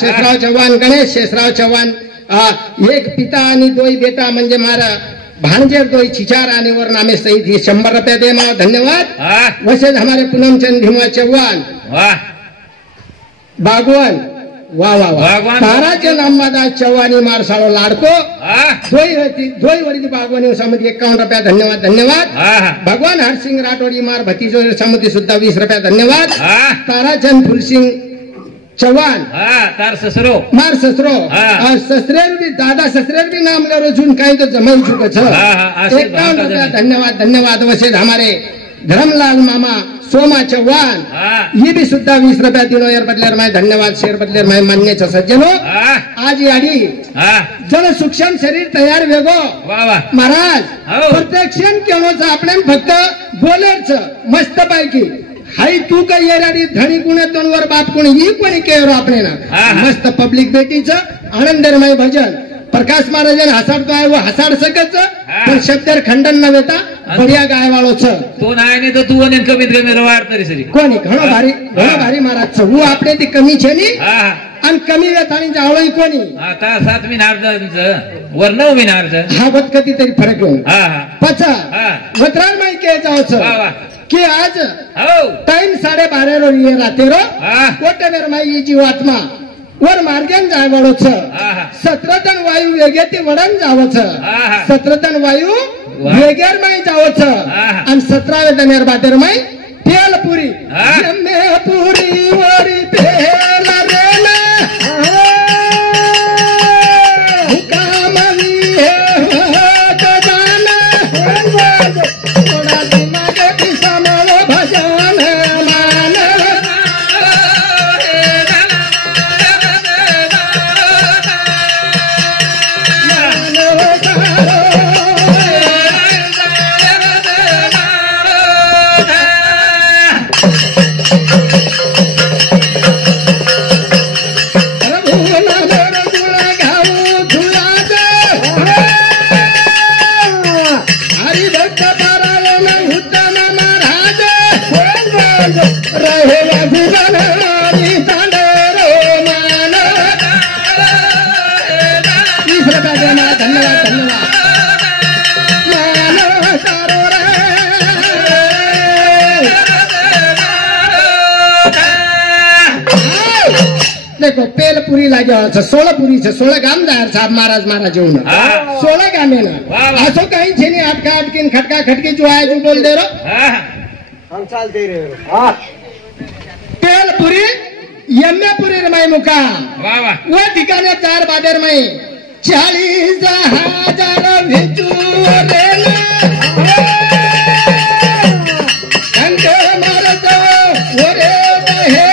शेषराव चव्हाण, गणेश शेषराव चव्हाण, एक पिता आणि दोई बेटा म्हणजे मारा भांजेर दोई छिचार आने वर नामे सहित ही 100 रुपये देना, धन्यवाद। वैसे हमारे पूनमचंद भीमा चौहान बागवान, वाह वाह वाह, ताराचंद अंबादास चव्हाणी मारसाळो लाडको दोई वरी बागवानी समिति 51 रुपया, धन्यवाद धन्यवाद। भगवान हरसिंह राठोडी मार भतीजो समिति सुद्धा 20 रुपया, धन्यवाद। ताराचंद फुलसिंह चव्हाण तार ससरो मार ससरो ससरेर भी दादा ससरेर भी नाम लो जुन कहीं तो जमाई चुके छ, 51 रुपया, धन्यवाद धन्यवाद। वैसे हमारे धर्मलाल मामा सोमा चव्हाण ये भी सुद्धा 20 रुपया दिनो यार बदलेर मैं, धन्यवाद। शेर बदलेर मैं मान्य छ सज्जनो, आज याडी जन सूक्ष्म शरीर तयार वेगो महाराज प्रत्यक्षण केलोच आपण फक्त बोलेच मस्त पैकी हाई तू का येराडी धणी गुणे दोनवर बाप कोणी ही कोणी केवर आपणे ना मस्त पब्लिक बेटीच आनंदमय भजन प्रकाश महाराजन हसाड गाय व हसाड सकच पण शब्दर खंडन न वेता बढ़िया गाय वाळो छ तो नाही ने तो तू आणि कमीत कमी रवाड तरी सरी कोणी घणो भारी महाराज छ वो आपणे ती कमी छे नी आणि कमी वेतानी जावळी कोणी आता 7 मिनार वर 9 मिनार हा वत कधी तरी फरक होऊन पचा वत्राल माई के जाव छ कि आज टाइम 12:30 रो ये राते रो कोटेवर माई जीवात्मा वर मार्गेन जाय वाळो छ 17 टन वायू वेगे ती वडन जावो छ 17 टन वायू वेगेर माई जावो छ आणि 17 टनेर बातेर माई तेलपुरी जम्मे पुरी वरी तेल रेला हुकामनी हे गजाना थोड़ा दिमाग की समलो भजन मान देखो पेलपुरी लागे 16 पुरी से 16 गाम जायर साहब महाराज महाराज जेवण 16 गामे ना असो काही छे नी अटका अटकीन खटका खटकी जो आए जो बोल दे रो हम चाल दे रे हां पेलपुरी यम्मेपुरी रे माई मुकाम वाह वाह वो ठिकाणे 4 बादेर माई 40,000 भेटू रे कंटे मारतो ओरे हे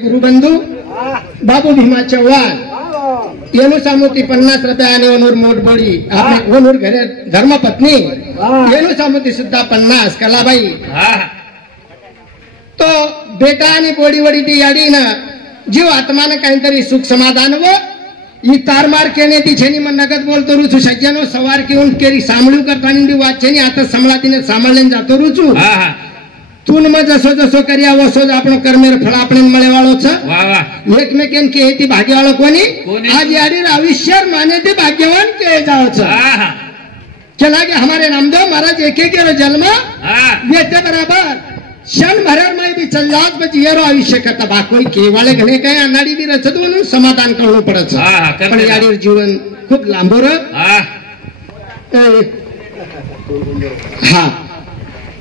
गुरुबंधू बाबू भीमा चव्हाण येनु सामुती 50 रुपया आणि ओनूर मोठबोडी आपली ओनूर घरे धर्मपत्नी येनु सामुती सुद्धा 50 कलाबाई तो बेटा आणि बोडी वडी ती याडी ना जीव आत्मानं काहीतरी सुख समाधान व ही तारमार केने ती छेनी मग नगद बोलतो रुचू सज्जनो सवार घेऊन केरी सामळू करताना बी वाच छेनी आता समळातीने सामळले जातो रुचू तून मग जसो जसो करिया वसो आपण कर्मेर फळ आपण मळे वाळो छ एकमेकेन के ती भाग्यवाळ कोणी आज यारी आयुष्य माने ते भाग्यवान के जाओच चला के हमारे नामदेव महाराज एक एक जन्म येते बराबर क्षण भर में भी चल जाओ પછી એરો આયુષ્ય કરતા બા કોઈ કેવાળે ઘણે કઈ અનાડી બી રચદવાનું સમાધાન કરવું પડે છે પણ યાર જીવન ખૂબ લાંબો રે हाँ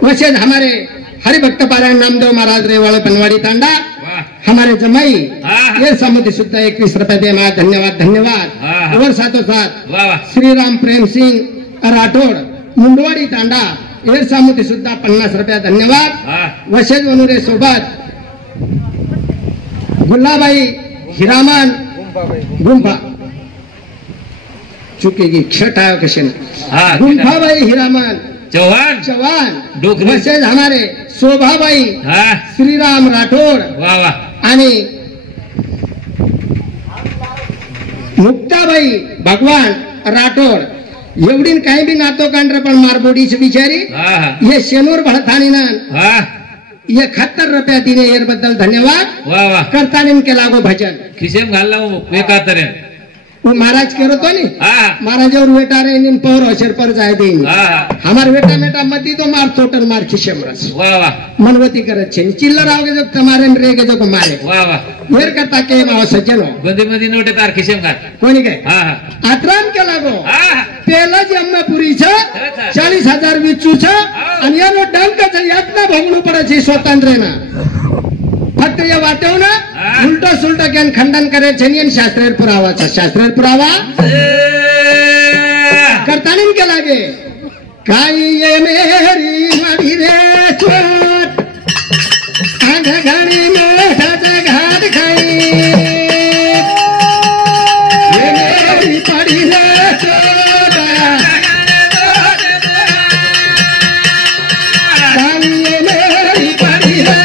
वैसे हमारे हरिभक्त पारायण नामदेव महाराज रेवाड़े बनवाड़ी तांडा हमारे जमाई ये समुद्र शुद्ध 21 रुपए दे मां धन्यवाद धन्यवाद और साथों साथ श्री राम प्रेम सिंह राठौड़ मुंडवाड़ी तांडा ये समुद्र शुद्ध 50 रुपया धन्यवाद वैसे वनुरे सोबत गुल्लाबाई हिरामन गुंफा चुकेगी छठ आयो कशे गुंफाबाई हिरामन चौहान वैसे हमारे शोभाबाई श्रीराम राठौड़ आणि मुक्ताबाई भगवान राठौड़ एवढी काही बी नातो कांड्र पण मारबोडीची बिचारी ये शेनूर भडथानी ना 71 रुपया दिने एर बद्दल धन्यवाद करतानी के लागो भजन खिसेम घालला वेकातरे वो महाराज करो तो नहीं महाराज और बेटा रे इन पौर अशर पर जाए देन हमार बेटा बेटा मती तो मार टोटल मार खिसेम रस मनवती करत छे चिल्लर आवगे जो तुम्हारे में रेगे जो मारे एर करता के माव सज्जनो गंदी मदी नोटे तार खिसेम घाल कोणी काय आत्राम के लागो पेला जम्मे पुरी छ 40,000 विचू छ आणि यानो डंक छ यातना भोगणू पडे છે स्वतंत्रना फक्त या वाटेव ना उलटो सुलटो ज्ञान खंडन करे छनियन शास्त्रेर पुरावा छ शास्त्रेर पुरावा करतानिन के लागे काई ये मेरी मड़ी रे छोट आंध घड़ी में घाट घाट खाई ये मेरी पड़ी रे छोट काई ये मेरी पड़ी रे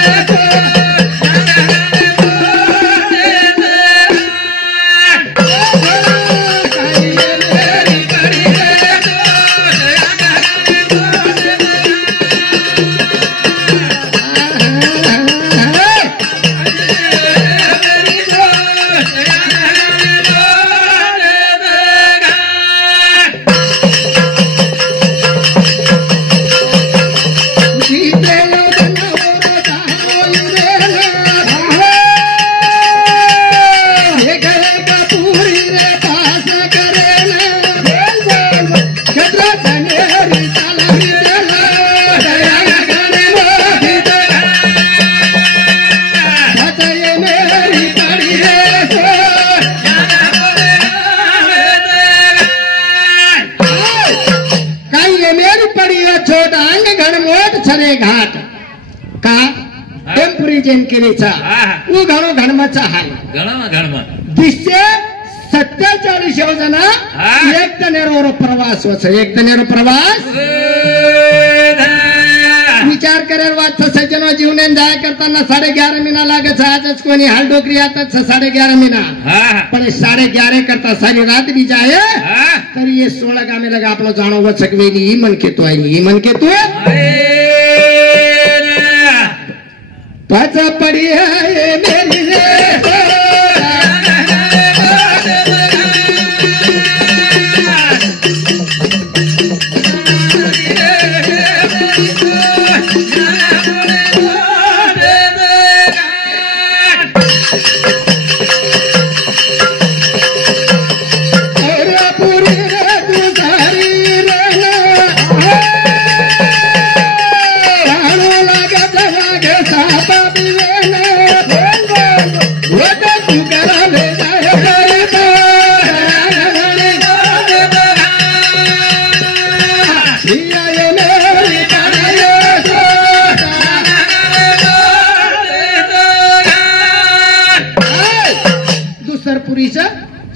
घाट का टेम्पुरी जेन केलेचा वो घणो घणमाचा हाल घणमा दिसते 47 योजना एक तनेरो प्रवास वच एक तनेरो प्रवास विचार करेर वाच सज्जनो जीवने जाय करताना 11:30 मिना लागे आजच कोणी हाल डोकरी आता 11:30 मिना पण 11:30 करता सारी रात भी जाए तरी ये 16 गामे लगा आपलो जाणो वच सकवेनी ई मन के तो आई ई मन के तो पाचा पड़ी है मेरी रे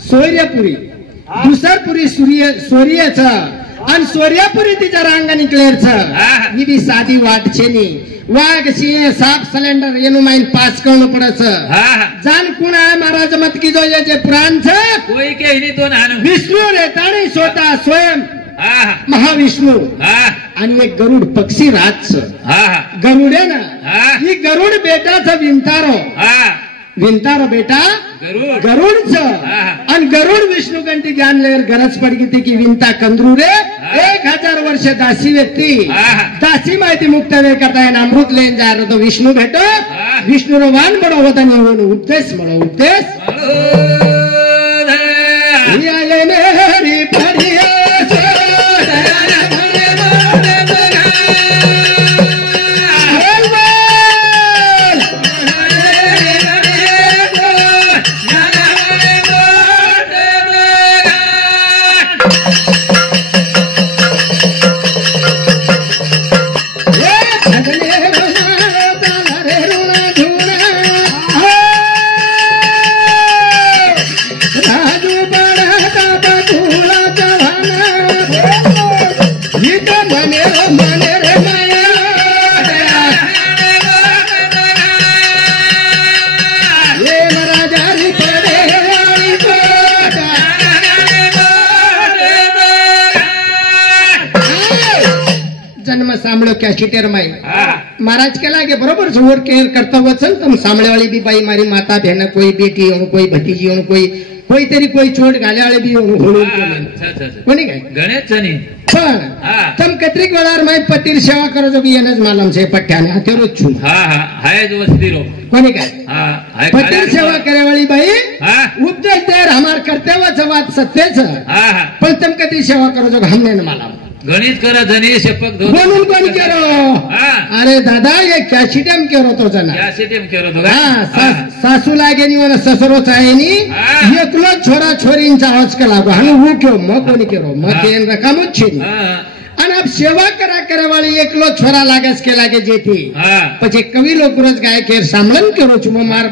सोयऱ्यापुरी दुसरपुरी सूर्याचा आणि सूर्यापुरी तिच्या रांगा निकलेर હા. બી સાદી વાત છે ની વાઘ સિંહ સાપ સિલેન્ડર એનું માઇન પાસ કરવું પડે છે હા હા જાન કુણ આ મહારાજ મત કીધો જે પુરાણ છે કોઈ કે એની તો નાનું વિષ્ણુ રે તાણી સોતા સ્વયં હા હા મહાવિષ્ણુ હા आणि एक गरुड पक्षी राज छ હા હા गरुड आहे ना હા ही गरुड बेटाचा विंतारो હા विंतारो बेटा ગરુડ गरुड छ હા. आणि गरुड विष्णू गंती ज्ञान लेर गरज पडगी ती की विंता कंद्रू रे 1000 वर्ष दासी व्यक्ती हा. दासी माहिती मुक्त वे करता येणार अमृत लेन जाय तो विष्णू भेटो हा. विष्णू रो वान बडो होता निवून उपदेश म्हणो उपदेश ही आले मेरी पडिया जन्म सांभळो कॅशिटेर माई महाराज के लागे बरोबर जोर केयर करता वचन तुम सांभळे वाली भी बाई मारी माता बहन कोई बेटी हो कोई भतीजी हो कोई तरी कोई छोट घाले वाले भी कोणी काय ગણેશ છે ની पण तम कत्रिक वडार माई पतीर सेवा करो जो भी एनज मालम છે पट्याने हतेरो छु હા હા હાય જ વસ્તી રો कोणी काय હા હાય पतीर सेवा करे वाली बाई હા उपदेश देर हमार कर्तव्य बात सत्य छ હા હા पण तम कत्री सेवा करो जो हमने न मालम ગણિત કરે જની શપક ધો बोलून कोण केरो હા अरे दादा ये कॅशिटेम केरो तो जना या सिटीम केरो तो हा सासू लागे नी वन ससरोच आहे नी एकलो छोरा छोरींचा आवाज का लागो हानु हु क्यो म कोणी केरो म केन रकामच छे नी હા आणि अब सेवा करे वाली एकलो छोरा लागेस के लागे जेती હા પછી કવિ લોક રોજ ગાય કે સાંભળન કેરો છું માર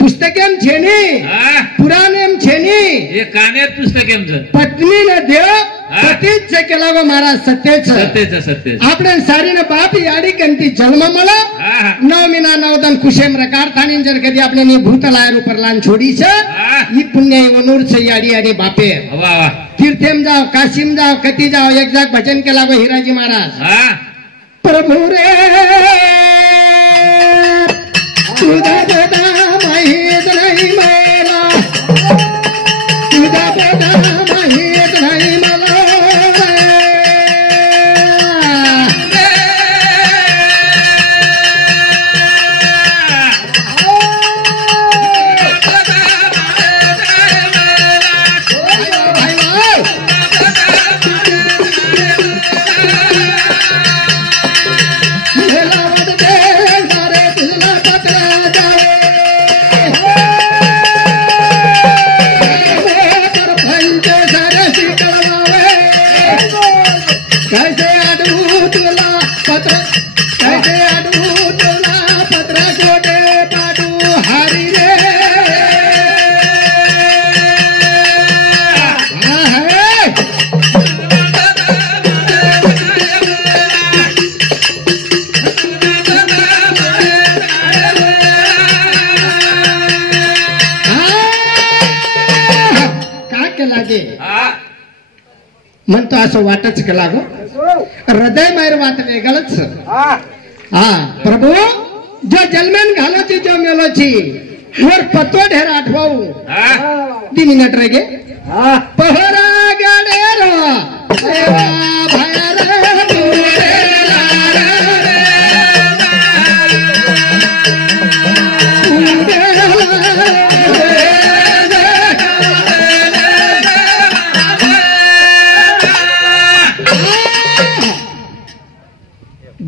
પુસ્તક એમ છે ની હા પુરાણ એમ છે नी એ કાને પુસ્તક એમ છે પત્ની ને દેવ પતિ જ છે કે લાગો મારા સત્ય છે સત્ય છે સત્ય છે આપણે સારીને બાપ याडी कंती जन्म મળે હા હા 9 મહિના 9 દન ખુશેમ રકાર થાણી જર કદી આપણે ની ભૂતલાયર ઉપર લાન છોડી છે હા ઈ પુણ્ય વનુર છે याडी याडी बापे વાહ વાહ तीर्थेम जाओ काशीम जाओ कती जाओ एक जाग भजन के लागो हिराजी महाराज હા प्रभु रे तुझा बेटा माहित नाही मला तुझा बेटा माहित नाही मला म्हणतो असं वाटच का लागो हृदय मायर वाट वेगळच हा प्रभु जो जन्मेन घालोची जो मेलोची वर पतो ढेर आठवाऊ 2 मिनिट रे गे पहरा गाडे रो देवा भयर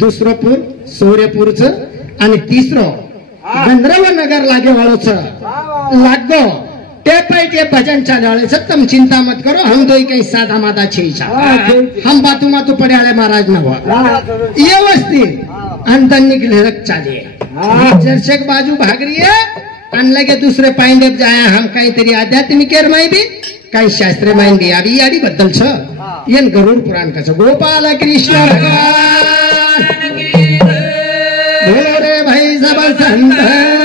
दुसरं पूर सूर्यपूरचं आणि तिसरं गंधर्व नगर लागे वाळोच लागो ते पैके भजन चाले तम चिंता मत करो हम दो कहीं सादा मादा छीछा हम बातू मातू पड़े आले महाराज न हुआ ये वस्ती अंदर निकले रख चाले जर्शक बाजू भाग रही है आणि लगे दुसरे पाइंडे जाया हम काहीतरी आध्यात्मिक माहिती काही शास्त्रीय माहिती आधी याडी बद्दल छ येन गरुड पुराण कसं गोपाल कृष्ण भगवान बोलो रे भाई सब संत